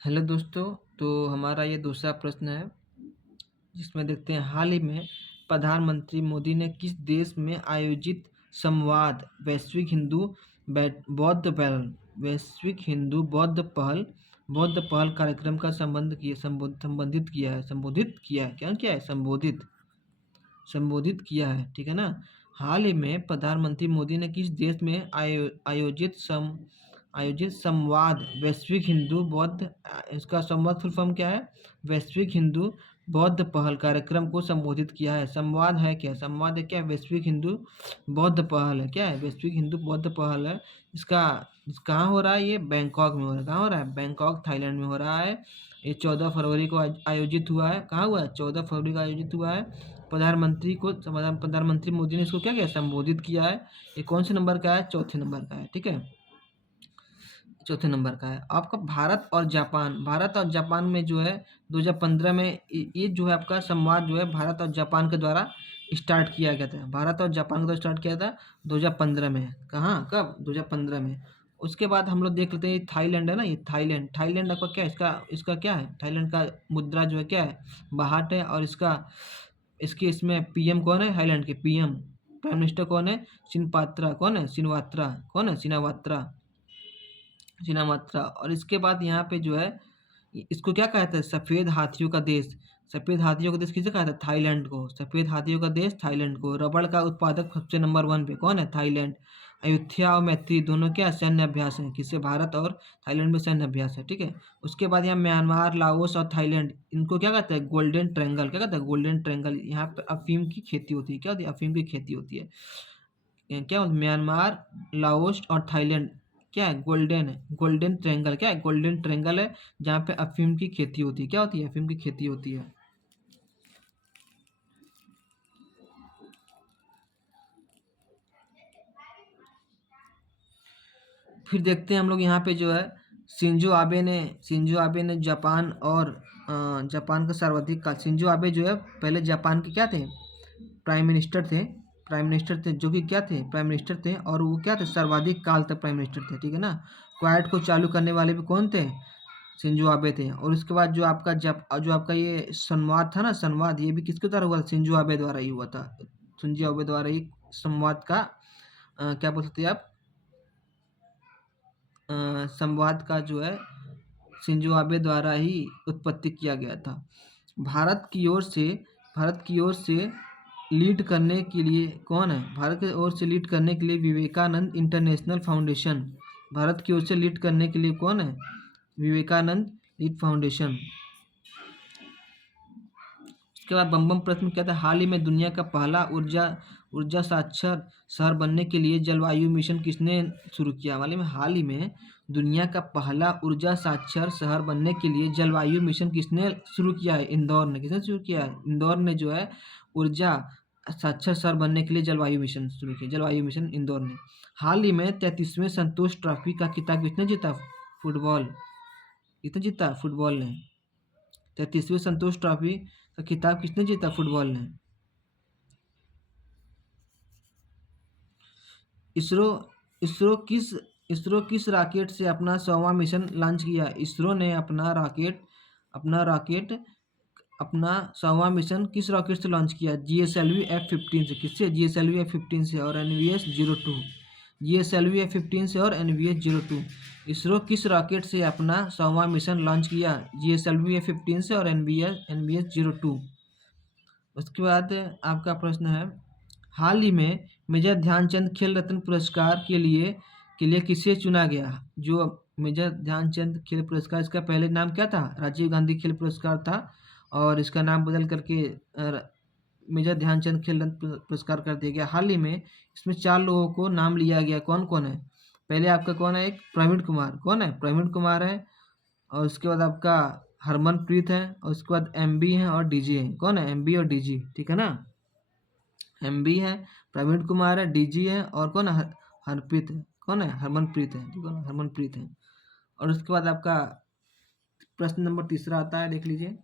Hello दोस्तों। तो हमारा ये दूसरा प्रश्न है जिसमें देखते हैं हाल ही में प्रधानमंत्री मोदी ने किस देश में आयोजित संवाद वैश्विक हिंदू बौद्ध पहल कार्यक्रम का संबोधित किया है। ठीक है ना। हाल ही में प्रधानमंत्री मोदी ने किस देश में आयोजित संवाद वैश्विक हिंदू बौद्ध इसका संवाद फुल फॉर्म क्या है? वैश्विक हिंदू बौद्ध पहल कार्यक्रम को संबोधित किया है। संवाद है क्या? संवाद है क्या? वैश्विक हिंदू बौद्ध पहल है। क्या है? वैश्विक हिंदू बौद्ध पहल है। इसका कहाँ हो रहा है? ये बैंकॉक में हो रहा है। कहाँ हो रहा है? बैंकॉक थाईलैंड में हो रहा है। ये 14 फरवरी को आयोजित हुआ है। कहाँ हुआ है? 14 फरवरी को आयोजित हुआ है। प्रधानमंत्री मोदी ने इसको क्या किया? संबोधित किया है। ये कौन से नंबर का है? चौथे नंबर का है। ठीक है, चौथे नंबर का है। आपका भारत और जापान में जो है 2015 में ये जो है आपका संवाद जो है भारत और जापान के द्वारा स्टार्ट किया गया था। भारत और जापान के द्वारा स्टार्ट किया था 2015 में। कहाँ? कब? 2015 में। उसके बाद हम लोग देख लेते हैं ये थाईलैंड है ना। ये थाईलैंड आपका क्या है? इसका इसका क्या है? थाईलैंड का मुद्रा जो है क्या है? बाहट है। और इसके इसमें पीएम कौन है? थाईलैंड के पीएम प्राइम मिनिस्टर कौन है? सिनपात्रा कौन है? सिनवात्रा कौन है? सिनामात्रा। और इसके बाद यहाँ पे जो है इसको क्या कहते हैं? सफ़ेद हाथियों का देश। सफ़ेद हाथियों का देश किसे कहा था? थाईलैंड को। सफ़ेद हाथियों का देश थाईलैंड को। रबड़ का उत्पादक सबसे नंबर 1 पे कौन है? थाईलैंड। अयोध्या और मैत्री दोनों क्या सैन्य अभ्यास हैं? किससे? भारत और थाईलैंड में सैन्य अभ्यास है। ठीक है। उसके बाद यहाँ म्यांमार, लाओस और थाईलैंड, इनको क्या कहते हैं? Golden triangle. क्या कहते हैं? Golden triangle. यहाँ पे अफीम की खेती होती है। क्या होती है? अफीम की खेती होती है। क्या म्यांमार, लाओस और थाईलैंड क्या है? Golden triangle. क्या है? गोल्डन ट्रायंगल है जहाँ पे अफीम की खेती होती है। क्या होती है? अफीम की खेती होती है। फिर देखते हैं हम लोग यहाँ पे जो है शिंजो आबे ने जापान का सर्वाधिक काल। शिंजो आबे जो है पहले जापान के क्या थे? प्राइम मिनिस्टर थे। जो कि क्या थे? प्राइम मिनिस्टर थे। और वो क्या थे? सर्वाधिक काल तक प्राइम मिनिस्टर थे। ठीक है ना। क्वाड को चालू करने वाले भी कौन थे? शिंजो आबे थे। और उसके बाद जो आपका ये संवाद था ना, संवाद ये भी किसके द्वारा हुआ था? शिंजो आबे द्वारा ही हुआ था। शिंजो आबे द्वारा ही संवाद का क्या बोल सकते हैं आप? संवाद का जो है शिंजो आबे द्वारा ही उत्पत्ति किया गया था। भारत की ओर से भारत की ओर से लीड करने के लिए कौन है? भारत की ओर से लीड करने के लिए विवेकानंद इंटरनेशनल फाउंडेशन। भारत की ओर से लीड करने के लिए कौन है? Vivekananda Lead Foundation. उसके बाद बम प्रश्न क्या था? हाल ही में दुनिया का पहला ऊर्जा साक्षर शहर बनने के लिए जलवायु मिशन किसने शुरू किया? हाल ही में दुनिया का पहला ऊर्जा साक्षर शहर बनने के लिए जलवायु मिशन किसने शुरू किया है? इंदौर ने। किसने शुरू किया है? इंदौर ने जो है ऊर्जा साक्षर शहर बनने के लिए जलवायु मिशन शुरू किया। जलवायु मिशन इंदौर ने। हाल ही में 33वें संतोष ट्रॉफी का खिताब किसने जीता? फुटबॉल। किसने जीता? फुटबॉल ने। 33वें संतोष ट्रॉफी का खिताब किसने जीता? फुटबॉल ने। इसरो इसरो किस रॉकेट से अपना 100वां मिशन लॉन्च किया? इसरो ने अपना रॉकेट अपना 100वां मिशन किस रॉकेट से लॉन्च किया? GSLV F-15 से। किससे? GSLV F-15 से और NVS-02। GSLV F-15 से और NVS-02। इसरो किस रॉकेट से अपना 100वां मिशन लॉन्च किया? GSLV F-15 से और NVS-02। उसके बाद आपका प्रश्न है हाल ही में मेजर ध्यानचंद खेल रत्न पुरस्कार के लिए किसे चुना गया? जो मेजर ध्यानचंद खेल पुरस्कार, इसका पहले नाम क्या था? राजीव गांधी खेल पुरस्कार था। और इसका नाम बदल करके मेजर ध्यानचंद खेल रत्न पुरस्कार कर दिया गया। हाल ही में इसमें 4 लोगों को नाम लिया गया। कौन कौन है? पहले आपका कौन है? एक प्रवीण कुमार। कौन है? प्रवीण कुमार है। और उसके बाद आपका हरमनप्रीत है। और उसके बाद MB है और DG है। कौन है? MB और DG। ठीक है ना। MB है, प्रवीण कुमार है, DG है और कौन है? हरप्रीत है। कौन है? हरमनप्रीत है। ठीक है ना। हरमनप्रीत है। और उसके बाद आपका प्रश्न नंबर तीसरा आता है, देख लीजिए।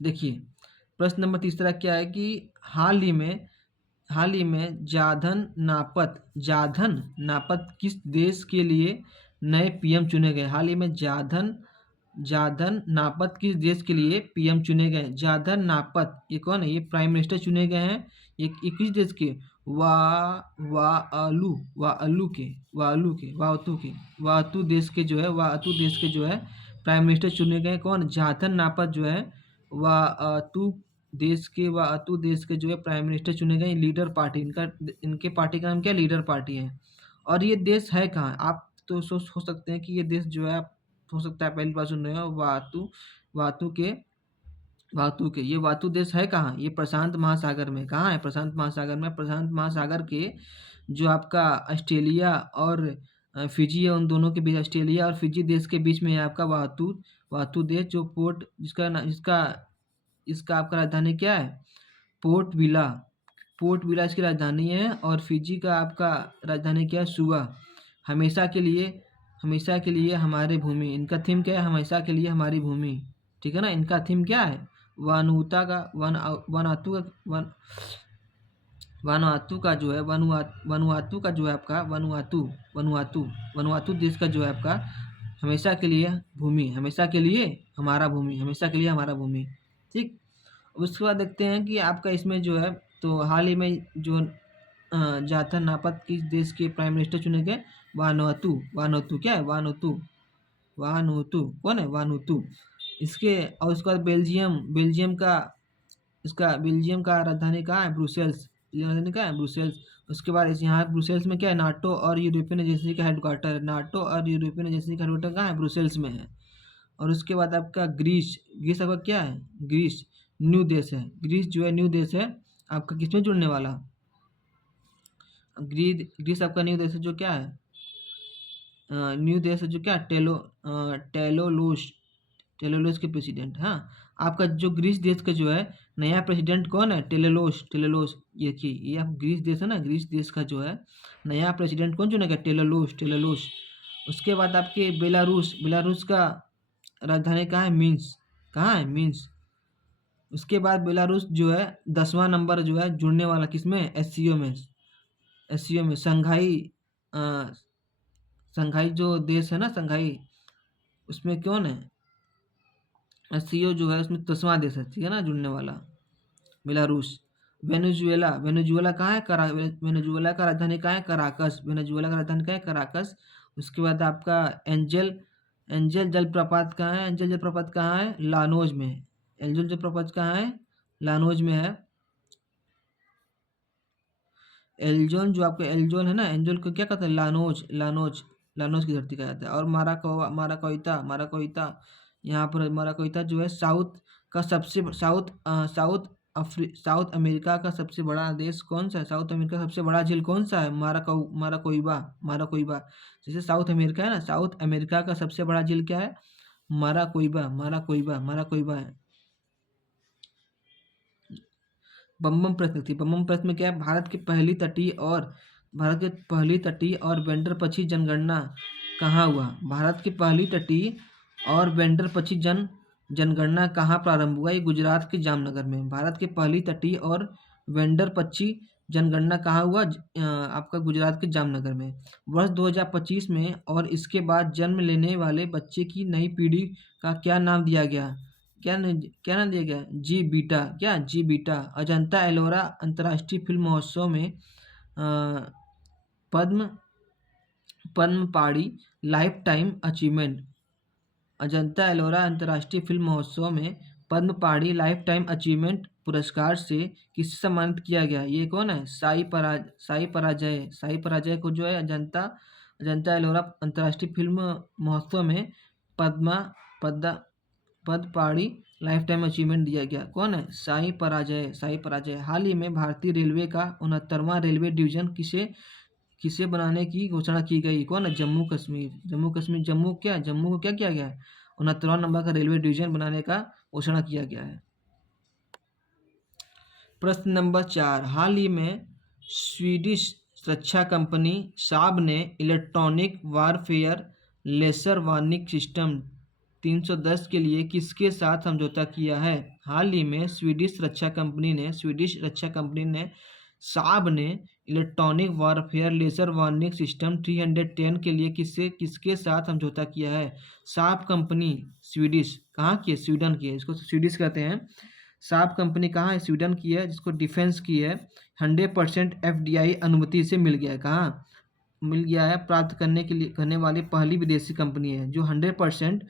देखिए प्रश्न नंबर तीसरा क्या है कि हाल ही में जाधन नापत किस देश के लिए नए पीएम चुने गए? हाल ही में जाधन नापत किस देश के लिए पीएम चुने गए? जाधन नापत ये कौन है? ये प्राइम मिनिस्टर चुने गए हैं। ये किस देश के? वा वातु देश के जो है प्राइम मिनिस्टर चुने गए। कौन? जाधन नापत जो है वातु देश के जो है प्राइम मिनिस्टर चुने गए। लीडर पार्टी इनके पार्टी का नाम क्या? लीडर पार्टी है। और ये देश है कहाँ? आप तो सोच सकते हैं कि ये देश जो है, आप हो सकता है पहली बार सुन रहे हो। वातु के ये वातु देश है कहाँ? ये प्रशांत महासागर में। कहाँ है? प्रशांत महासागर में। प्रशांत महासागर के जो आपका ऑस्ट्रेलिया और फिजी है, उन दोनों के बीच, ऑस्ट्रेलिया और फिजी देश के बीच में है आपका वातु देश, जो पोर्ट इसका आपका राजधानी क्या है? पोर्ट विला इसकी राजधानी है। और फिजी का आपका राजधानी क्या है? सुआ। हमेशा के लिए हमारे भूमि, इनका थीम क्या है? हमेशा के लिए हमारी भूमि। ठीक है ना। इनका थीम क्या है? वानुता का वनुआतु का जो है वनुआतु का जो है आपका वनुआतु देश का जो है आपका हमेशा के लिए भूमि, हमेशा के लिए हमारा भूमि। ठीक। उसके बाद देखते हैं कि आपका इसमें जो है, तो हाल ही में जो जाधन नापत किस देश के प्राइम मिनिस्टर चुने गए? वानुअतु क्या है? वानुअतु कौन है? वानुअतु। इसके और उसके बाद बेल्जियम का राजधानी कहाँ है? ब्रुसेल्स। राजधानी कहाँ है? ब्रुसेल्स। उसके बाद यहाँ ब्रुसेल्स में क्या है? नाटो और यूरोपियन एजेंसी का हेडक्वार्टर है। नाटो और यूरोपियन एजेंसी का हेडक्वार्टर कहाँ है? ब्रुसेल्स में है। और उसके बाद आपका ग्रीस आपका क्या है? ग्रीस न्यू देश है। ग्रीस जो है न्यू देश है आपका, किसमें जुड़ने वाला? ग्रीस आपका न्यू देश है जो क्या है? न्यू देश है जो क्या? टेलोलोस के प्रेसिडेंट। हाँ, आपका जो ग्रीस देश का जो है नया प्रेसिडेंट कौन है? टेलोलोस। ये देखिए, ये आप ग्रीस देश है ना, ग्रीस देश का जो है नया प्रेसिडेंट कौन चुनेगा? टेलोलोस। उसके बाद आपके बेलारूस का राजधानी कहाँ है? मिन्स। उसके बाद बेलारूस जो है 10वां नंबर जो है जुड़ने वाला किसमें? एससीओ में। संघाई जो देश है ना, संघाई, उसमें कौन है? एससीओ जो है उसमें 10वां देश है, ठीक है ना, जुड़ने वाला बेलारूस। वेनेजुएला कहाँ है? वेनेजुएला का राजधानी कहाँ है? कराकस। उसके बाद आपका एंजल जलप्रपात कहाँ है? लानोज में। एंजल जलप्रपात कहाँ है? लानोज में है। एल्जोन जो आपका एल्जोन है ना, एंजल को क्या कहते हैं? लानोज की धरती कहा जाता है। और माराकोइता यहाँ पर माराकोइता जो है साउथ अमेरिका का सबसे बड़ा देश कौन सा है? साउथ अमेरिका का सबसे बड़ा झील कौन सा है? जैसे साउथ अमेरिका है ना, साउथ अमेरिका का सबसे बड़ा झील क्या है? माराकोइबा है। बम्बम प्रश्न में क्या है? भारत के पहली तटीय और वेंडर पक्षी जनगणना कहाँ हुआ? भारत की पहली तटीय और वेंडर पक्षी जनगणना कहाँ प्रारंभ हुआ? ये गुजरात के जामनगर में। भारत की पहली तटीय और वेंडर पक्षी जनगणना कहाँ हुआ? आपका गुजरात के जामनगर में। वर्ष 2025 में और इसके बाद जन्म लेने वाले बच्चे की नई पीढ़ी का क्या नाम दिया गया? क्या नाम दिया गया? जी बीटा। अजंता एलोरा अंतर्राष्ट्रीय फिल्म महोत्सव में पद्म पाड़ी life time achievement. Ajanta Ellora अंतर्राष्ट्रीय फिल्म महोत्सव में पद्म पाड़ी लाइफ टाइम अचीवमेंट पुरस्कार से किसे सम्मानित किया गया? ये कौन है? साई पराजय को जो है अजंता एलोरा अंतर्राष्ट्रीय फिल्म महोत्सव में पद्म पाड़ी लाइफ टाइम अचीवमेंट दिया गया। कौन है? साई पराजय। हाल ही में भारतीय रेलवे का 69वां रेलवे डिवीजन किसे बनाने की घोषणा की गई? कौन है? जम्मू को क्या किया गया है? 69वां नंबर का रेलवे डिवीजन बनाने का घोषणा किया गया है। प्रश्न नंबर 4, हाल ही में स्वीडिश सुरक्षा कंपनी साब ने electronic warfare laser warning system 310 के लिए किसके साथ समझौता किया है? हाल ही में स्वीडिश रक्षा कंपनी ने साब ने electronic warfare laser warning system 310 के लिए किसके साथ समझौता किया है? साब कंपनी स्वीडिश कहाँ की है? स्वीडन की है, इसको स्वीडिश कहते हैं। साब कंपनी कहाँ है? स्वीडन की है, जिसको डिफेंस की है। 100% FDI अनुमति से मिल गया है। कहाँ मिल गया है? प्राप्त करने वाली पहली विदेशी कंपनी है जो 100%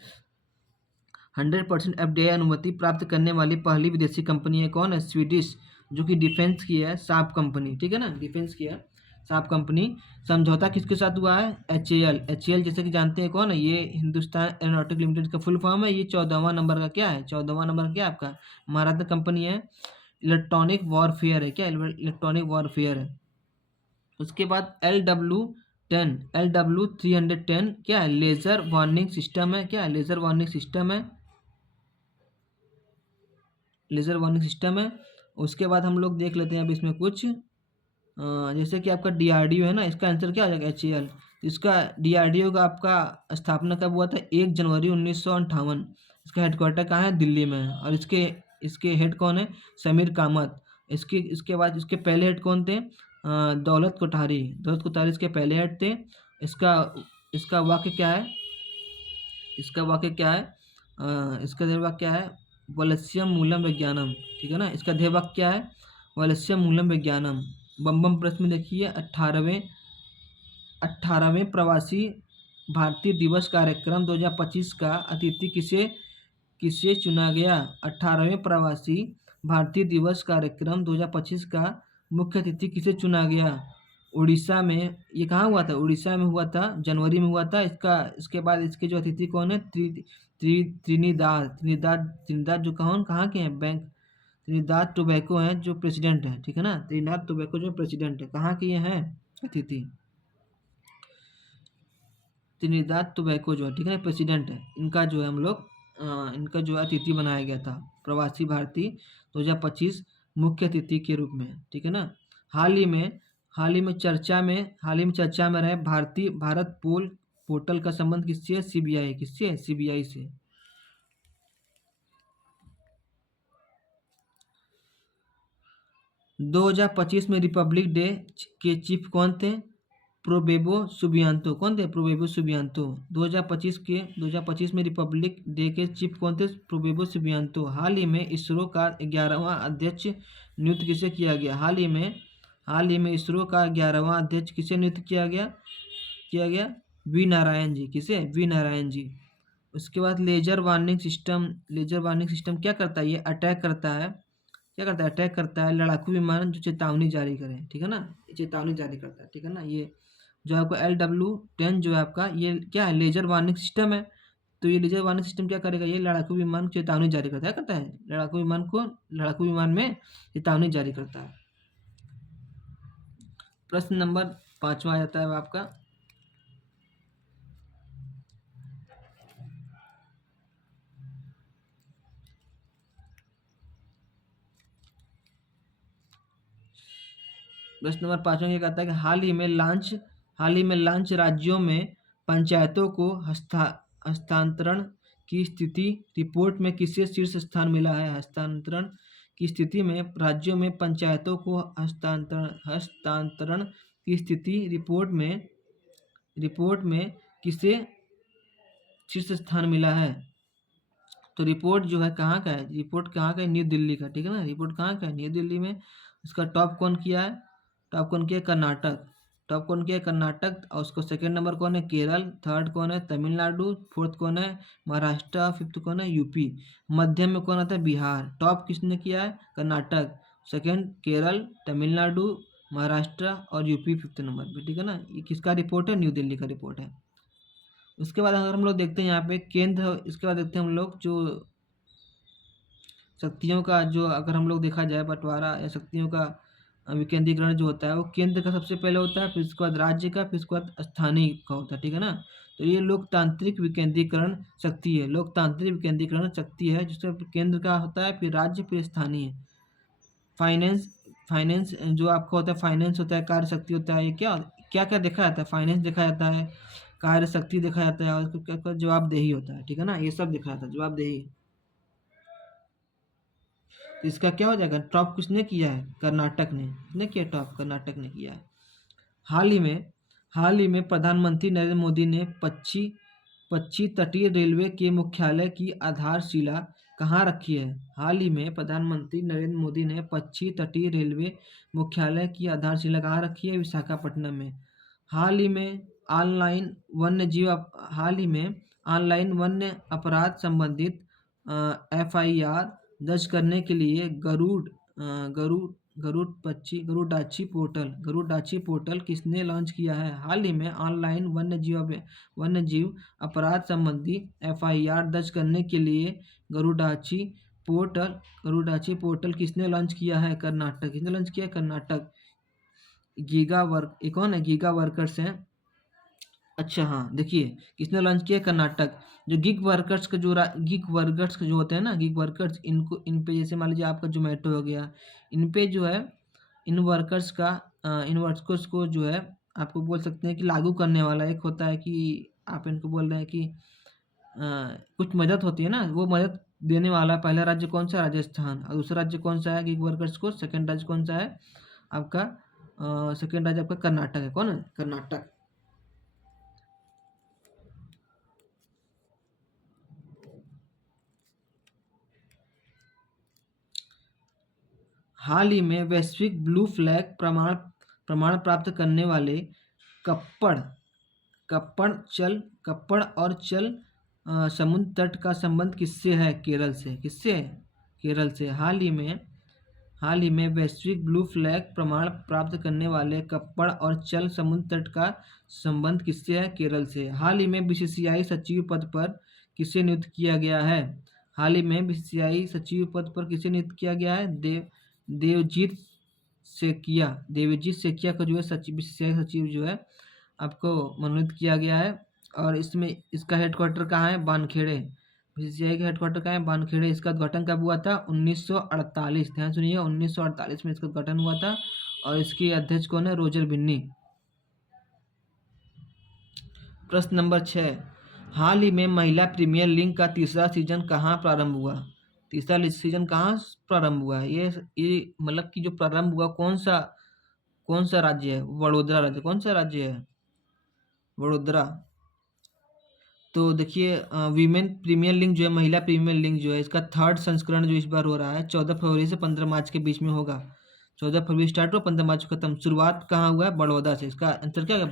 FDI अनुमति प्राप्त करने वाली पहली विदेशी कंपनी है। कौन है? स्वीडिश, जो कि डिफेंस की है, साब कंपनी। ठीक है ना, डिफेंस की है साब कंपनी। समझौता किसके साथ हुआ है? HAL जैसे कि जानते हैं कौन है? ये हिंदुस्तान एरोनॉटिक लिमिटेड का फुल फॉर्म है। ये 14वां नंबर का क्या है? 14वां नंबर क्या है आपका? मराठा कंपनी है। इलेक्ट्रॉनिक वॉरफेयर है। क्या? इलेक्ट्रॉनिक वॉरफेयर है। उसके बाद LW310 क्या है? लेजर वार्निंग सिस्टम है। क्या है? लेजर वार्निंग सिस्टम है। लेजर वार्निंग सिस्टम है। उसके बाद हम लोग देख लेते हैं अब इसमें कुछ जैसे कि आपका DRDO है ना, इसका आंसर क्या आ जाएगा? HAL। इसका DRDO का आपका स्थापना कब हुआ था? 1 जनवरी 1958। इसका हेडक्वार्टर कहाँ है? दिल्ली में है। और इसके इसके हेड कौन है? समीर कामत। इसके बाद इसके पहले हेड कौन थे? दौलत कोठारी इसके पहले हेड थे। इसका इसका वाक्य क्या है? इसका वाक्य क्या है? इसका ध्येय वाक्य क्या है? वलस्यम मूलम विज्ञानम। ठीक है ना, इसका ध्येय वाक्य क्या है? वलस्यम मूलम विज्ञानम। बम प्रश्न में देखिए 18वें प्रवासी भारतीय दिवस कार्यक्रम 2025 का अतिथि किसे किसे चुना गया? 18वें प्रवासी भारतीय दिवस कार्यक्रम 2025 का मुख्य अतिथि किसे चुना गया? उड़ीसा में। ये कहाँ हुआ था? उड़ीसा में हुआ था, जनवरी में हुआ था। इसके बाद इसके जो अतिथि कौन है? त्रिनिदाद जो कहाँ के हैं? त्रिनिदाद टोबैको हैं जो प्रेसिडेंट हैं। ठीक है ना, त्रिनिदाद टोबैको जो प्रेसिडेंट है, कहाँ के ये हैं अतिथि? त्रिनिदाद टोबैको जो है, ठीक है ना, प्रेसिडेंट है। इनका जो है हम लोग इनका जो है अतिथि बनाया गया था प्रवासी भारतीय 2025 मुख्य अतिथि के रूप में। ठीक है ना। हाल ही में चर्चा में रहे भारत पोर्टल का संबंध किससे है? CBI से। 2025 में रिपब्लिक डे के चीफ कौन थे? प्रोबेबो सुबियांतो। कौन थे? प्रोबेबो सुबियांतो। 2025 में रिपब्लिक डे के चीफ कौन थे? प्रोबेबो सुबियांतो। हाल ही में इसरो का 11वां अध्यक्ष नियुक्त किसे किया गया? हाल ही में इसरो का 11वां अध्यक्ष किसे नियुक्त किया गया? वी नारायण जी। किसे? वी नारायण जी। उसके बाद लेजर वार्निंग सिस्टम क्या करता है? ये अटैक करता है। क्या करता है? अटैक करता है लड़ाकू विमान जो चेतावनी जारी करे। ठीक है ना, चेतावनी जारी करता है। ठीक है ना, ये जो आपका LW10 जो है आपका, ये क्या है? लेजर वार्निंग सिस्टम है। तो ये लेजर वार्निंग सिस्टम क्या करेगा? ये लड़ाकू विमान को चेतावनी जारी करता है। लड़ाकू विमान में चेतावनी जारी करता है। प्रश्न नंबर 5वां आ जाता है आपका। प्रश्न नंबर 5वां ये कहता है कि हाल ही में लॉन्च राज्यों में पंचायतों को हस्तांतरण की स्थिति रिपोर्ट में किसे शीर्ष स्थान मिला है? हस्तांतरण की स्थिति में राज्यों में पंचायतों को हस्तांतरण की स्थिति रिपोर्ट में किसे शीर्ष स्थान मिला है? तो रिपोर्ट जो है कहाँ का है? रिपोर्ट कहाँ का है? न्यू दिल्ली का। ठीक है ना, रिपोर्ट कहाँ का है? न्यू दिल्ली में। इसका टॉप कौन किया है? कर्नाटक। और उसको सेकंड नंबर कौन है? केरल। थर्ड कौन है? तमिलनाडु। फोर्थ कौन है? महाराष्ट्र। फिफ्थ कौन है? यूपी। मध्य में कौन आता है? बिहार। टॉप किसने किया है? कर्नाटक। सेकंड केरल, तमिलनाडु, महाराष्ट्र और यूपी फिफ्थ नंबर पे। ठीक है ना, ये किसका रिपोर्ट है? न्यू दिल्ली का रिपोर्ट है। उसके बाद अगर हम लोग देखते हैं यहाँ पे केंद्र, इसके बाद देखते हैं हम लोग जो शक्तियों का, जो अगर हम लोग देखा जाए बंटवारा या शक्तियों का विकेंद्रीकरण जो होता है वो केंद्र का सबसे पहले होता है, फिर उसके बाद राज्य का, फिर उसके बाद स्थानीय का होता है। ठीक है ना, तो ये लोकतांत्रिक विकेंद्रीकरण शक्ति है। लोकतांत्रिक विकेंद्रीकरण शक्ति है जिसमें केंद्र का होता है, फिर राज्य, फिर स्थानीय। फाइनेंस जो आपका होता है, फाइनेंस होता है, कार्य शक्ति होता है। ये क्या क्या देखा जाता है? फाइनेंस देखा जाता है, कार्य शक्ति देखा जाता है और इसका जवाबदेही होता है, ठीक है ना, ये सब देखा जाता है, जवाबदेही। तो इसका क्या हो जाएगा, टॉप किसने किया है, कर्नाटक ने, किसने किया टॉप, कर्नाटक ने किया है। हाल ही में प्रधानमंत्री नरेंद्र मोदी ने पश्चिमी तटीय रेलवे के मुख्यालय की आधारशिला कहाँ रखी है। हाल ही में प्रधानमंत्री नरेंद्र मोदी ने पश्चिमी तटीय रेलवे मुख्यालय की आधारशिला कहाँ रखी है, विशाखापट्टनम में। हाल ही में ऑनलाइन वन्य अपराध संबंधित FIR दर्ज करने के लिए गरुड़ाची पोर्टल किसने लॉन्च किया है। हाल ही में ऑनलाइन वन्य जीव अपराध संबंधी FIR दर्ज करने के लिए गरुड़ाची पोर्टल किसने लॉन्च किया है, कर्नाटक। किसने लॉन्च किया है, कर्नाटक। ये कौन है, गीगा वर्कर्स हैं। अच्छा हाँ, देखिए किसने लॉन्च किया, कर्नाटक। जो गिग वर्कर्स जो होते हैं ना, गिग वर्कर्स, इनको इन पे जैसे मान लीजिए आपका जोमेटो हो गया, इन पे जो है इन वर्कर्स को जो है आपको बोल सकते हैं कि लागू करने वाला एक होता है कि आप इनको बोल रहे हैं कि कुछ मदद होती है ना, वो मदद देने वाला पहला राज्य कौन सा है, राजस्थान। और दूसरा राज्य कौन सा है गिग वर्कर्स को, सेकंड राज्य कौन सा है आपका, सेकंड राज्य आपका कर्नाटक है। कौन है, कर्नाटक। हाल ही में वैश्विक ब्लू फ्लैग प्रमाण प्राप्त करने वाले कप्पड़ कप्पड़ और चल समुद्र तट का संबंध किससे है, केरल से। किससे है, केरल से। हाल ही में वैश्विक ब्लू फ्लैग प्रमाण प्राप्त करने वाले कप्पड़ और चल समुद्र तट का संबंध किससे है, केरल से। हाल ही में BCCI सचिव पद पर किसे नियुक्त किया गया है। हाल ही में BCCI सचिव पद पर किसे नियुक्त किया गया है, देवजीत सेकिया को जो है BCCI सचिव जो है आपको मनोनीत किया गया है। और इसमें इसका हेडक्वार्टर कहाँ है, बानखेड़े। BCCI का हेडक्वार्टर कहाँ है, बानखेड़े। इसका उद्घाटन कब हुआ था, 1948। ध्यान सुनिए, 1948 में इसका उद्घाटन हुआ था। और इसके अध्यक्ष कौन है, रोजर बिन्नी। प्रश्न नंबर 6, हाल ही में महिला प्रीमियर लीग का तीसरा सीजन कहाँ प्रारंभ हुआ। तीसरा सीजन कहाँ प्रारंभ हुआ है, ये मतलब कि जो प्रारंभ हुआ कौन सा राज्य है, वडोदरा राज्य। कौन सा राज्य है, वडोदरा। तो देखिए वीमेन प्रीमियर लीग जो है, महिला प्रीमियर लीग जो है, इसका थर्ड संस्करण जो इस बार हो रहा है 14 फरवरी से 15 मार्च के बीच में होगा। 14 फरवरी स्टार्ट हुआ, 15 मार्च खत्म। शुरुआत कहाँ हुआ है, बड़ौदा से। इसका आंसर क्या है,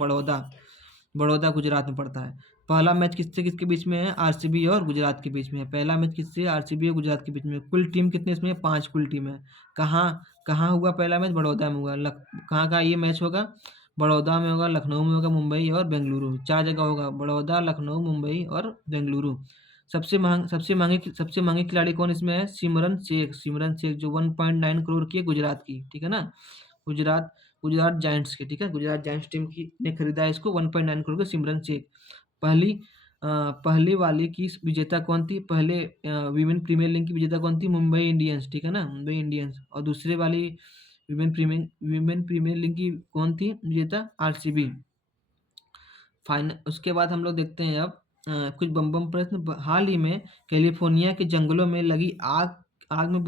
बड़ौदा गुजरात में पड़ता है। पहला मैच किससे किसके बीच में है, RCB और गुजरात के बीच में है। पहला मैच किससे, RCB और गुजरात के बीच में। कुल टीम कितनी इसमें, 5 कुल टीम है। कहाँ कहाँ हुआ पहला मैच, बड़ौदा में हुआ। कहाँ कहाँ ये मैच होगा, बड़ौदा में होगा, लखनऊ में होगा, मुंबई और बेंगलुरु, 4 जगह होगा, बड़ौदा, लखनऊ, मुंबई और बेंगलुरु। सबसे महंगे खिलाड़ी कौन इसमें है, सिमरन शेख जो 1.9 करोड़ की है, गुजरात की, ठीक है ना। गुजरात जायंट्स के, ठीक है, गुजरात जायंट्स टीम की ने खरीदा है इसको 1.9 करोड़ का, सिमरन शेख। पहली पहली वाली की विजेता कौन थी, पहले वीमेन प्रीमियर लीग की विजेता कौन थी, मुंबई इंडियंस, ठीक है ना, मुंबई इंडियंस। और दूसरे वाली वीमेन प्रीमियर लीग की कौन थी विजेता, RCB। फाइनल। उसके बाद हम लोग देखते हैं अब कुछ बम प्रश्न। हाल ही में कैलिफोर्निया के जंगलों में लगी आग को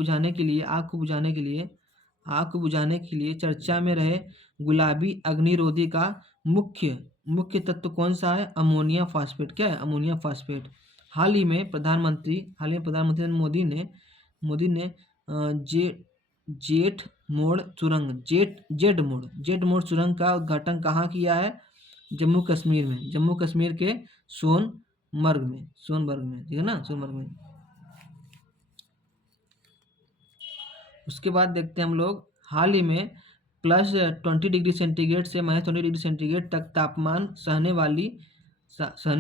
बुझाने के लिए चर्चा में रहे गुलाबी अग्निरोधी का मुख्य तत्व कौन सा है, अमोनिया फास्फेट। क्या है, अमोनिया फास्फेट। हाल ही में प्रधानमंत्री मोदी ने जेड मोड़ सुरंग का उद्घाटन कहाँ किया है, जम्मू कश्मीर के सोनमर्ग में, ठीक है ना, सोनमर्ग में। उसके बाद देखते हैं हम लोग, हाल ही में +20 डिग्री सेंटीग्रेड से -20 डिग्री सेंटीग्रेड तक तापमान सहने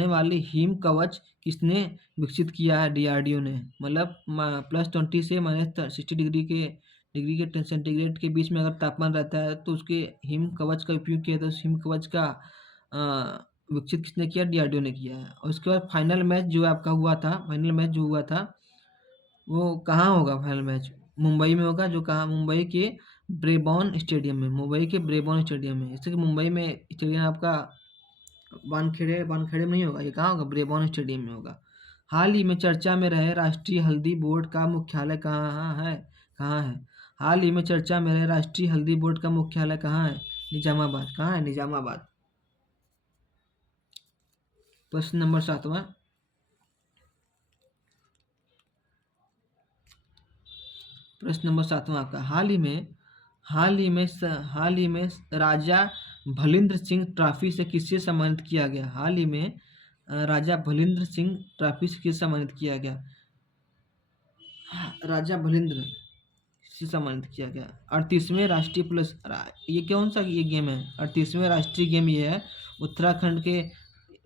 वाली हिम कवच किसने विकसित किया है, DRDO ने। मतलब +20 से -60 डिग्री के सेंटीग्रेड के बीच में अगर तापमान रहता है तो उसके हिम कवच का उपयोग किया था। उस हिम कवच का विकसित किसने किया, DRDO ने किया है। और उसके बाद फाइनल मैच जो आपका हुआ था वो कहाँ होगा, फाइनल मैच मुंबई में होगा। जो कहाँ, मुंबई के ब्रेबॉर्न स्टेडियम में। जैसे कि मुंबई में स्टेडियम आपका वानखेड़े में नहीं होगा, ये कहाँ होगा, ब्रेबॉर्न स्टेडियम में होगा। हाल ही में चर्चा में रहे राष्ट्रीय हल्दी बोर्ड का मुख्यालय कहाँ है? हाल ही में चर्चा में रहे राष्ट्रीय हल्दी बोर्ड का मुख्यालय कहाँ है? निजामाबाद। कहाँ है? निजामाबाद। प्रश्न नंबर 7वां। प्रश्न नंबर 7वां आपका, हाल ही में राजा भलिंद्र सिंह ट्रॉफी से किससे सम्मानित किया गया? हाल ही में राजा भलिंद्र सिंह ट्रॉफी से किससे सम्मानित किया गया? राजा भलिंद्र से सम्मानित किया गया। 38वें राष्ट्रीय पुलिस, ये कौन सा ये गेम है? 38वें राष्ट्रीय गेम ये है।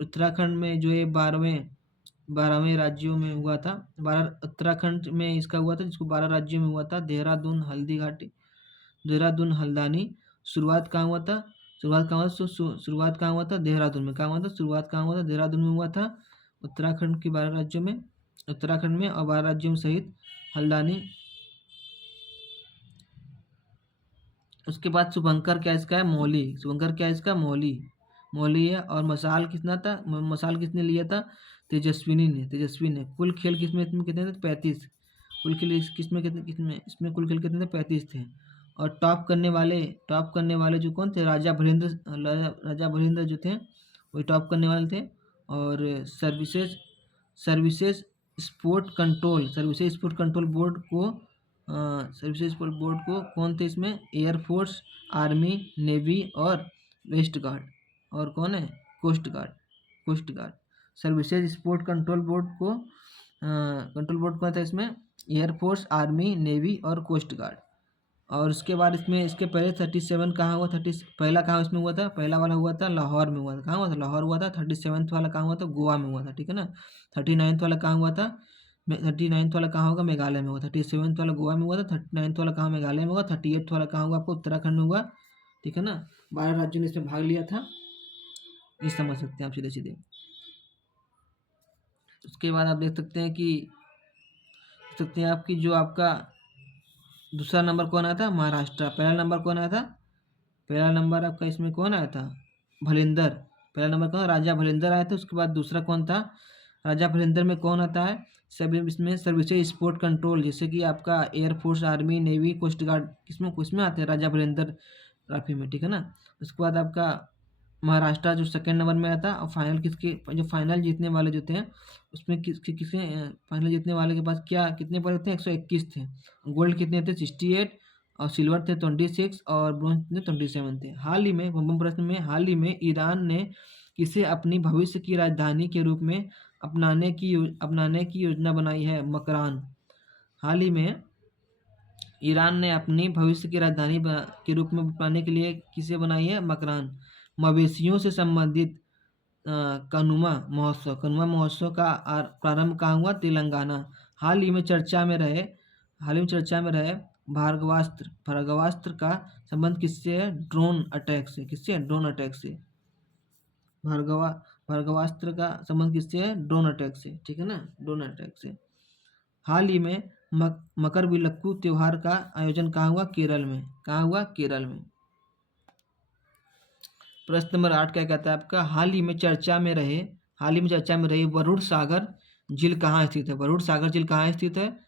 उत्तराखंड में जो है 12वें राज्यों में हुआ था। 12 उत्तराखंड में इसका हुआ था, जिसको 12 राज्यों में हुआ था। देहरादून हल्दी घाटी, देहरादून हल्द्वानी। शुरुआत कहाँ हुआ था? शुरुआत कहाँ हुआ था? देहरादून में। कहाँ हुआ था? शुरुआत कहाँ हुआ था? देहरादून में हुआ था। उत्तराखंड की 12 राज्यों में, उत्तराखंड में और 12 राज्यों में सहित हल्द्वानी। उसके बाद शुभंकर क्या इसका है? मौली। शुभंकर क्या इसका? मौली है। और मशाल कितना था? मशाल किसने लिया था? तेजस्विनी ने। कुल खेल कितने थे? 35। कुल खेल किसमें कितने इसमें कुल खेल कितने थे? 35 थे। और टॉप करने वाले जो कौन थे? राजा भलिंद्र जो थे वही टॉप करने वाले थे। और सर्विसेज स्पोर्ट कंट्रोल बोर्ड को कौन थे इसमें? एयरफोर्स, आर्मी, नेवी और वेस्ट गार्ड। और कौन है? Coast guard. Services sport control board को कंट्रोल बोर्ड कौन था इसमें? एयरफोर्स, आर्मी, नेवी और कोस्ट गार्ड। और उसके बाद इसमें इसके पहले 37 कहाँ हुआ? पहला कहाँ इसमें हुआ था? पहला वाला हुआ था लाहौर में हुआ था। कहाँ हुआ था? लाहौर हुआ था। 37th वाला कहाँ हुआ था? गोवा में हुआ था। ठीक है ना। 39th वाला कहाँ हुआ था? 39th वाला कहाँ होगा? मेघालय में हुआ। 37th वाला गोवा में हुआ था। 39th वाला कहाँ? मेघालय में हुआ। 38th वाला कहाँ हुआ? आपको उत्तराखंड में हुआ। ठीक है ना। 12 राज्यों ने इसमें भाग लिया था, ये समझ सकते हैं आप सीधे सीधे। उसके बाद आप देख सकते हैं आपकी जो आपका दूसरा नंबर कौन आया था? महाराष्ट्र। पहला नंबर कौन आया था? पहला नंबर आपका इसमें कौन आया था? भलिंदर। पहला नंबर कौन? राजा भलिंदर आया था। उसके बाद दूसरा कौन था? राजा भलिंदर में कौन आता है? सभी इसमें सर्विसेज स्पोर्ट कंट्रोल, जैसे कि आपका air force, army, navy, coast guard, किसमें आते हैं? राजा भलिंदर ट्रॉफी में। ठीक है ना। उसके बाद आपका महाराष्ट्र जो सेकंड नंबर में आता है। और फाइनल जो फाइनल जीतने वाले जो थे उसमें किसके फाइनल जीतने वाले के पास क्या कितने पदक थे? 121 थे। गोल्ड कितने थे? 68। और सिल्वर थे 26 और ब्रॉन्ज थे 27 थे। हाल ही में प्रश्न में, हाल ही में ईरान ने किसे अपनी भविष्य की राजधानी के रूप में अपनाने की योजना बनाई है? मकरान। हाल ही में ईरान ने अपनी भविष्य की राजधानी के रूप में अपनाने के लिए किसे बनाई है? मकरान। मवेशियों से संबंधित कनुमा महोत्सव का प्रारंभ कहाँ हुआ? तेलंगाना। हाल ही में चर्चा में रहे भार्गवास्त्र का संबंध किससे है? ड्रोन अटैक से। किससे है? ड्रोन अटैक से। भार्गवास्त्र का संबंध किससे है? ड्रोन अटैक से। ठीक है ना। ड्रोन अटैक से। हाल ही में मकरविलक्कू त्योहार का आयोजन कहाँ हुआ? केरल में। कहाँ हुआ? केरल में। प्रश्न नंबर 8 क्या कहता है आपका? हाल ही में चर्चा में रही वरुण सागर झील कहाँ स्थित है? वरुण सागर झील कहाँ स्थित है?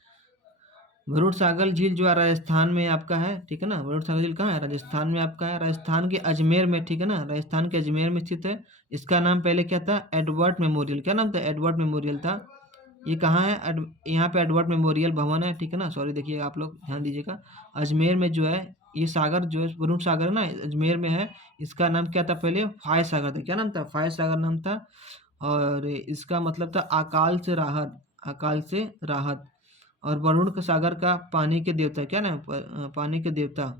वरुण सागर झील जो है राजस्थान में आपका है। ठीक है ना। वरुण सागर झील कहाँ है? राजस्थान में आपका है। राजस्थान के अजमेर में। ठीक है ना। राजस्थान के अजमेर में स्थित है। इसका नाम पहले क्या था? Edward memorial. क्या नाम था? एडवर्ड मेमोरियल था। ये कहाँ है? यहाँ पे एडवर्ड मेमोरियल भवन है। ठीक है ना। सॉरी, देखिए आप लोग ध्यान दीजिएगा। अजमेर में जो है ये सागर जो है वरुण सागर ना अजमेर में है। इसका नाम क्या था? पहले फाय सागर था। क्या नाम था? फाय सागर नाम था। और इसका मतलब था अकाल से राहत। और वरुण का सागर का पानी के देवता। क्या नाम? पानी के देवता।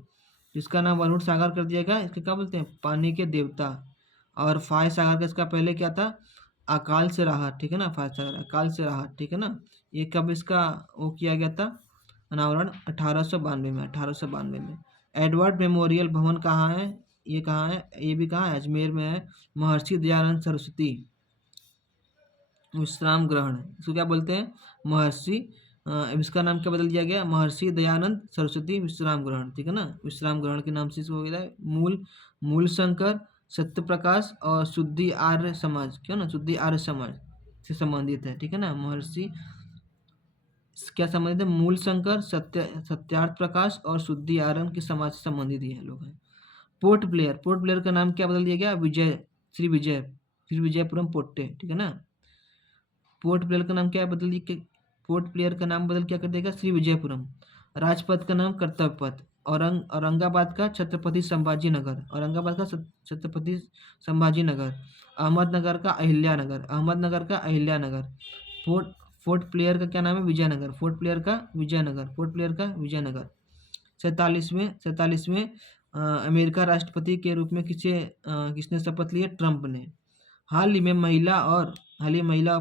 इसका नाम वरुण सागर कर दिया गया। इसके क्या बोलते हैं? पानी के देवता। और फाय सागर का इसका पहले क्या था? अकाल से राहत। ठीक है ना। फाय सागर अकाल से राहत। ठीक है ना। ये कब इसका वो किया गया था? अनावरण 1892 में। एडवर्ड मेमोरियल भवन कहाँ है? ये कहाँ है? ये भी कहाँ है? अजमेर में है। महर्षि दयानंद सरस्वती विश्राम ग्रहण, इसको क्या बोलते हैं? महर्षि इसका नाम क्या बदल दिया गया? महर्षि दयानंद सरस्वती विश्राम ग्रहण। ठीक है ना। विश्राम ग्रहण के नाम से इसको हो गया है। मूल शंकर सत्य प्रकाश और शुद्धि आर्य समाज, क्यों ना, शुद्धि आर्य समाज से संबंधित है, ठीक है ना। महर्षि क्या संबंधित है, मूल शंकर, सत्यार्थ प्रकाश और शुद्धि आर्य के समाज से संबंधित ये लोग हैं। पोर्ट ब्लेयर, पोर्ट ब्लेयर का नाम क्या बदल दिया गया, श्री विजयपुरम पोर्टे, ठीक है ना। पोर्ट ब्लेयर का नाम क्या बदल दिया, पोर्ट ब्लेयर का नाम बदल क्या कर देगा, श्री विजयपुरम। राजपथ का नाम कर्तव्य पथ। औरंगाबाद का छत्रपति संभाजी नगर, औरंगाबाद का छत्रपति संभाजी नगर। अहमदनगर का अहिल्या नगर, अहमदनगर का अहिल्या नगर। फोर्ट फोर्ट प्लेयर का क्या नाम है, विजयनगर, फोर्ट प्लेयर का विजयनगर, फोर्ट प्लेयर का विजयनगर। 47वें अमेरिका राष्ट्रपति के रूप में किसने शपथ लिया, ट्रंप ने। हाल ही में महिला और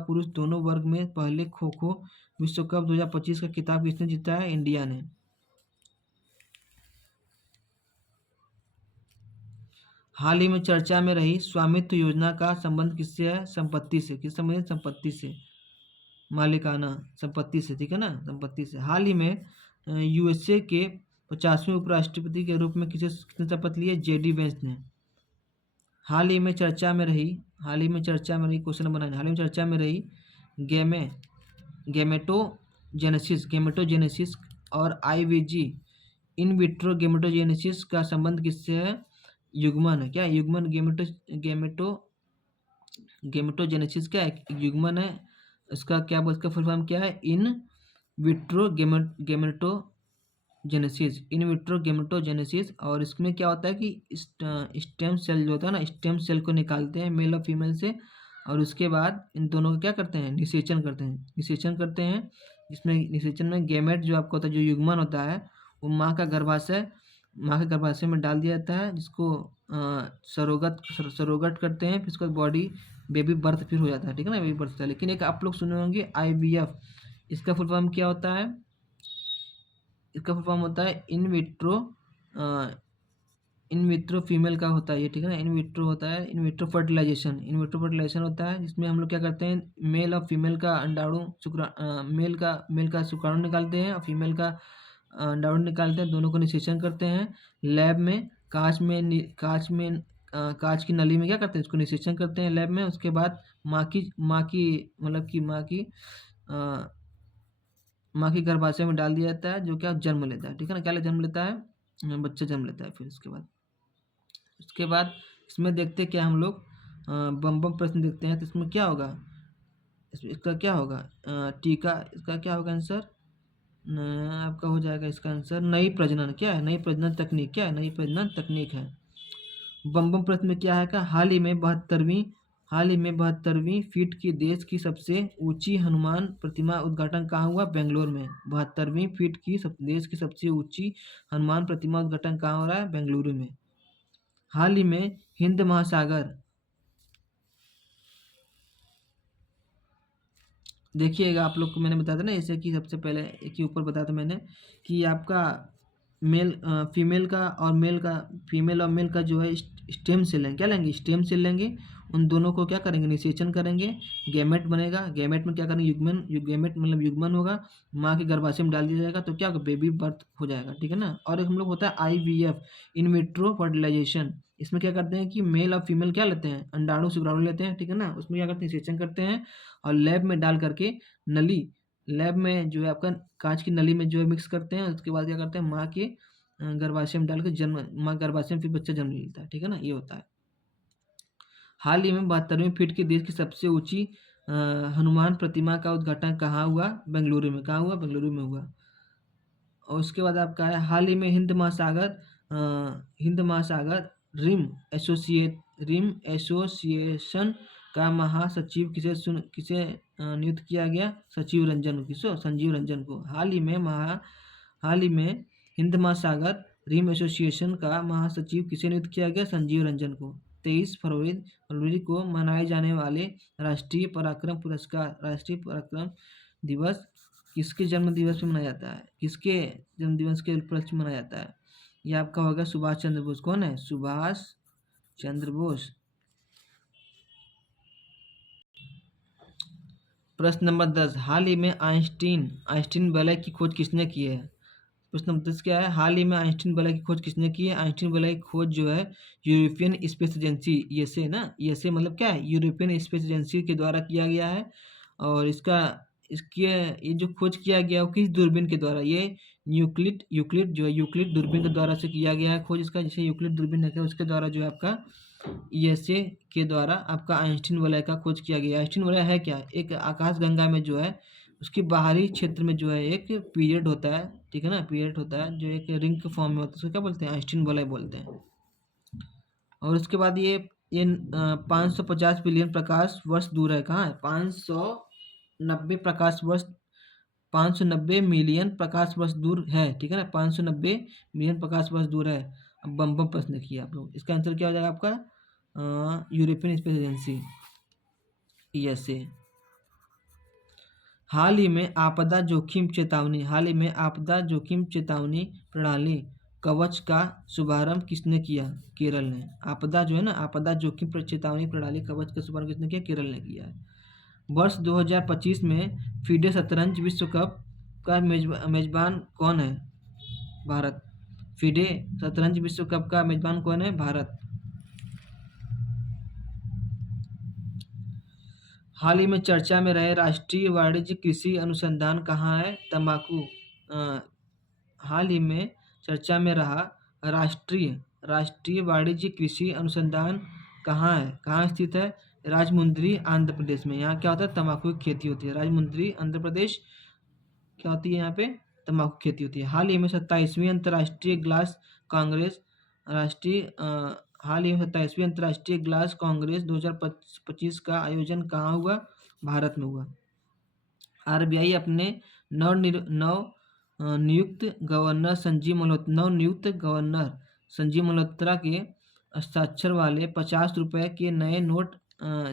पुरुष दोनों वर्ग में पहले खो खो विश्व कप 2025 का खिताब किसने जीता है, इंडिया ने। हाल ही में चर्चा में रही स्वामित्व योजना का संबंध किससे है, संपत्ति से, किस संबंध, संपत्ति से, मालिकाना संपत्ति से, ठीक है ना, संपत्ति से। हाल ही में यूएसए के 50वें उपराष्ट्रपति के रूप में किसने शपथ ली है, जेडी वेंस ने। हाल ही में चर्चा में रही क्वेश्चन बनाना, हाल ही में चर्चा में रही गेमेटोजेनेसिस और आईवीजी इन विट्रो गेमेटोजेनेसिस का संबंध किससे है, युग्मन है, क्या युग्मन, गेमेटोजेनेसिस क्या है, युग्मन है। इसका क्या, इसका फुल फॉर्म क्या है, इन विट्रो गेमेटोजेनेसिस। और इसमें क्या होता है कि स्टेम सेल जो होता है ना, स्टेम सेल को निकालते हैं मेल और फीमेल से, और उसके बाद इन दोनों को क्या करते हैं, निषेचन करते हैं। इसमें निषेचन में गैमेट जो आपको होता है, जो युग्मन होता है, वो माँ के गर्भाशय में डाल दिया जाता है, जिसको सरोगट करते हैं, फिर उसके बाद बॉडी बेबी बर्थ फिर हो जाता है, ठीक है ना, बेबी बर्थ होता है। लेकिन एक आप लोग सुने होंगे IVF, इसका फुल फॉर्म क्या होता है, इसका फुल फॉर्म होता है इन विट्रो फीमेल का होता है ये, ठीक है ना, इन विट्रो होता है, इन विट्रो फर्टिलाइजेशन होता है, जिसमें हम लोग क्या करते हैं, मेल और फीमेल का अंडाणु मेल का शुक्राणु निकालते हैं और फीमेल का अंडाणु निकालते हैं, दोनों को निषेचन करते हैं लैब में, कांच की नली में क्या करते हैं, इसको निषेचन करते हैं लैब में। उसके बाद माँ की गर्भाशय में डाल दिया जाता है, जो क्या जन्म लेता है, ठीक है ना, क्या जन्म लेता है, बच्चा जन्म लेता है। फिर उसके बाद इसमें देखते क्या हम लोग, बम प्रश्न देखते हैं, तो इसमें क्या होगा, इसका क्या होगा, टीका, इसका क्या होगा आंसर, आपका हो जाएगा इसका आंसर नई प्रजनन, क्या है, नई प्रजनन तकनीक, क्या है, नई प्रजनन तकनीक है। बम प्रश्न में क्या है का, हाल ही में 72वीं फीट की देश की सबसे ऊंची हनुमान प्रतिमा उद्घाटन कहाँ हुआ, बेंगलोर में। 72वीं फीट की देश की सबसे ऊंची हनुमान प्रतिमा उद्घाटन कहाँ हो रहा है, बेंगलुरु में। हाल ही में हिंद महासागर, देखिएगा आप लोग को मैंने बताया था ना, जैसे कि सबसे पहले एक ही ऊपर बताया था मैंने कि आपका फीमेल और मेल का जो है स्टेम सेल लेंगे, क्या लेंगे, स्टेम सेल लेंगे, उन दोनों को क्या करेंगे, निषेचन करेंगे, गैमेट बनेगा, गैमेट में क्या करेंगे, गैमेट मतलब युग्मन होगा, माँ के गर्भाशय में डाल दिया जाएगा, तो क्या होगा, बेबी बर्थ हो जाएगा, ठीक है ना। और एक हम लोग होता है IVF, इन विट्रो फर्टिलाइजेशन, इसमें क्या करते हैं कि मेल और फीमेल क्या लेते हैं, अंडाणु शुक्राणु लेते हैं, ठीक है ना, उसमें क्या करते हैं, निषेचन करते हैं और लैब में डाल करके लैब में जो है आपका कांच की नली में जो है मिक्स करते हैं। उसके बाद क्या करते हैं, माँ के गर्भाशय में डाल के माँ गर्भाशय में फिर बच्चा जन्म लेता है, ठीक है ना, ये होता है। हाल ही में 72वीं फीट की देश की सबसे ऊंची हनुमान प्रतिमा का उद्घाटन कहाँ हुआ, बेंगलुरु में, कहाँ हुआ, बेंगलुरु में हुआ। और उसके बाद आपका है हाल ही में हिंद महासागर रिम एसोसिएशन का महासचिव किसे नियुक्त किया गया, संजीव रंजन को। हाल ही में हिंद महासागर रिम एसोसिएशन का महासचिव किसे नियुक्त किया गया, संजीव रंजन को। 23 फरवरी को मनाए जाने वाले राष्ट्रीय पराक्रम दिवस किसके जन्म दिवस में मनाया जाता है, किसके जन्म दिवस के उपलक्ष्य में मनाया जाता है, ये आपका होगा सुभाष चंद्र बोस। कौन है, सुभाष चंद्र बोस। प्रश्न नंबर 10, हाल ही में आइंस्टीन वलय की खोज किसने की है। प्रश्न नंबर 10 क्या है? हाल ही में आइंस्टीन वलय की खोज किसने की है? आइंस्टीन वलय की खोज जो है यूरोपियन स्पेस एजेंसी ईएसए ना, ईएसए मतलब क्या है? यूरोपियन स्पेस एजेंसी के द्वारा किया गया है। और इसकी ये जो खोज किया गया वो किस दूरबीन के द्वारा? ये यूक्लिड यूक्लिड जो है यूक्लिड दूरबीन के द्वारा से किया गया है खोज इसका। जैसे यूक्लिड दूरबीन है क्या, उसके द्वारा जो है आपका ईएसए के द्वारा आपका आइंस्टीन वलय का खोज किया गया। आइंस्टीन वलय है क्या? एक आकाशगंगा में जो है उसके बाहरी क्षेत्र में जो है एक पीरियड होता है, ठीक है ना, पीरियड होता है जो एक रिंग के फॉर्म में होता है, उसको क्या बोलते हैं? आइंस्टीन वलय बोलते हैं। और उसके बाद ये 550 बिलियन प्रकाश वर्ष दूर है। कहाँ है? 590 प्रकाश वर्ष 590 मिलियन प्रकाश वर्ष दूर है, ठीक है ना, 590 मिलियन प्रकाश वर्ष दूर है। अब बम प्रश्न किया आप लोग, इसका आंसर क्या हो जाएगा आपका? European space agency ESA. हाल ही में आपदा जोखिम चेतावनी प्रणाली कवच का शुभारंभ किसने किया? केरल ने। आपदा जो है ना, आपदा जोखिम चेतावनी प्रणाली कवच का शुभारंभ किसने किया? केरल ने किया है। वर्ष 2025 में फीडे शतरंज विश्व कप का मेजबान कौन है? भारत। फीडे शतरंज विश्व कप का मेजबान कौन है? भारत। हाल ही में चर्चा में रहे राष्ट्रीय वाणिज्य कृषि अनुसंधान कहाँ है? तंबाकू। हाल ही में चर्चा में रहा राष्ट्रीय वाणिज्य कृषि अनुसंधान कहाँ है? कहाँ स्थित है? राजमुंद्री, आंध्र प्रदेश में। यहाँ क्या होता है? तंबाकू की खेती होती है। राजमुंद्री, आंध्र प्रदेश। क्या होती है यहाँ पे? तंबाकू खेती होती है। हाल ही में 27वीं अंतर्राष्ट्रीय ग्लास कांग्रेस हाल ही में 27वीं अंतर्राष्ट्रीय ग्लास कांग्रेस 2025 का आयोजन कहाँ हुआ? भारत में हुआ। आरबीआई अपने नवनियुक्त गवर्नर संजीव मल्होत्रा के हस्ताक्षर वाले 50 रुपए के नए नोट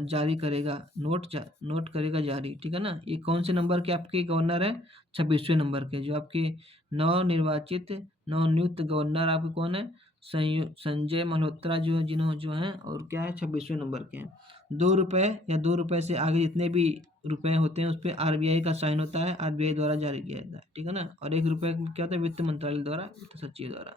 जारी करेगा। नोट करेगा जारी, ठीक है ना। ये कौन से नंबर के आपके गवर्नर है? 26वें नंबर के। जो आपके नवनियुक्त गवर्नर आपके कौन है? संजय मल्होत्रा जो हैं, और क्या है? 26वें नंबर के हैं। 2 रुपये या 2 रुपये से आगे जितने भी रुपए होते हैं उस पर आरबीआई का साइन होता है, आरबीआई द्वारा जारी किया जाता है, ठीक है ना। और 1 रुपये क्या होता है? वित्त मंत्रालय द्वारा, वित्त सचिव द्वारा।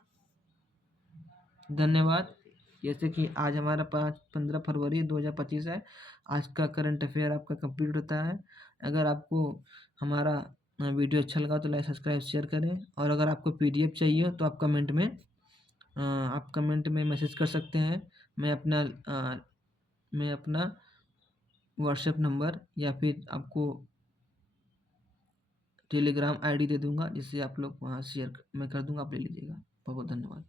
धन्यवाद। जैसे कि आज हमारा 15 फरवरी 2025 है। आज का करंट अफेयर आपका कंप्लीट होता है। अगर आपको हमारा वीडियो अच्छा लगा तो लाइक सब्सक्राइब शेयर करें। और अगर आपको पीडीएफ चाहिए हो तो आप कमेंट में मैसेज कर सकते हैं। मैं अपना व्हाट्सएप नंबर या फिर आपको टेलीग्राम आईडी दे दूंगा, जिससे आप लोग वहाँ शेयर मैं कर दूंगा, आप ले लीजिएगा। बहुत बहुत धन्यवाद।